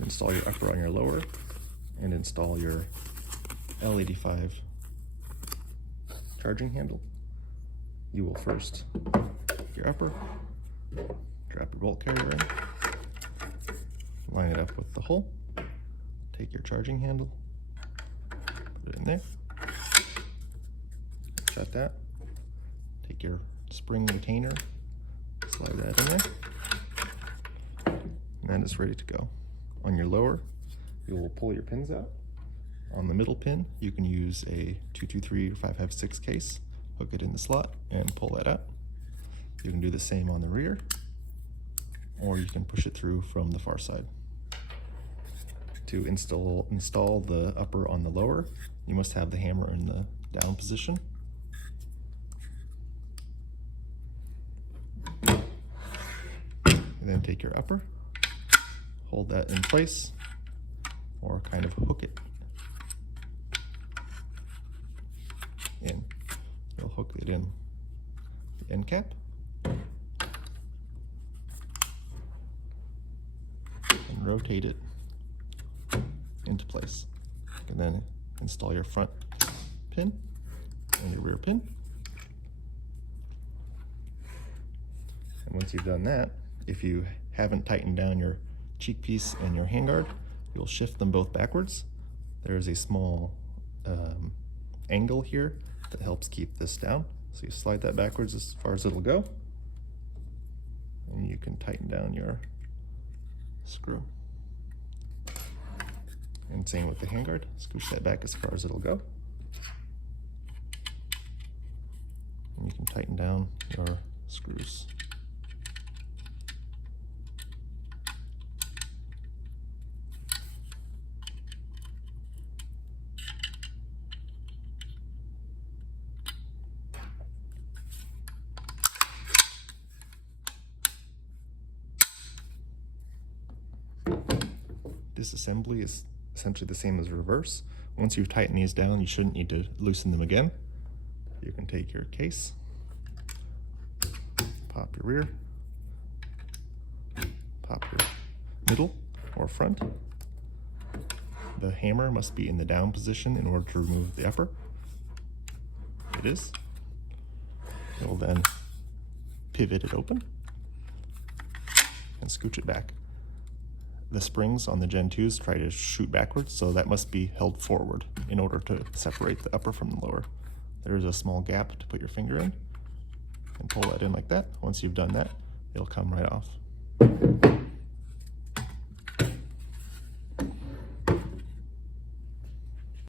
To install your upper on your lower and install your L85 charging handle, you will first take your upper, drop your bolt carrier in, line it up with the hole, take your charging handle, put it in there, shut that, take your spring retainer, slide that in there, and then it's ready to go. On your lower, you will pull your pins out. On the middle pin, you can use a 223 or 556 case, hook it in the slot, and pull that out. You can do the same on the rear, or you can push it through from the far side. To install the upper on the lower, you must have the hammer in the down position. And then take your upper, hold that in place, or kind of hook it in. You'll hook it in the end cap and rotate it into place. And then install your front pin and your rear pin. And once you've done that, if you haven't tightened down your cheek piece and your handguard, you'll shift them both backwards. There is a small angle here that helps keep this down. So you slide that backwards as far as it'll go, and you can tighten down your screw. And same with the handguard, scooch that back as far as it'll go. And you can tighten down your screws. This assembly is essentially the same as reverse. Once you've tightened these down, you shouldn't need to loosen them again. You can take your case, pop your rear, pop your middle or front. The hammer must be in the down position in order to remove the upper. It is. You'll then pivot it open and scooch it back. The springs on the Gen 2s try to shoot backwards, so that must be held forward in order to separate the upper from the lower. There is a small gap to put your finger in and pull that in like that. Once you've done that, it'll come right off.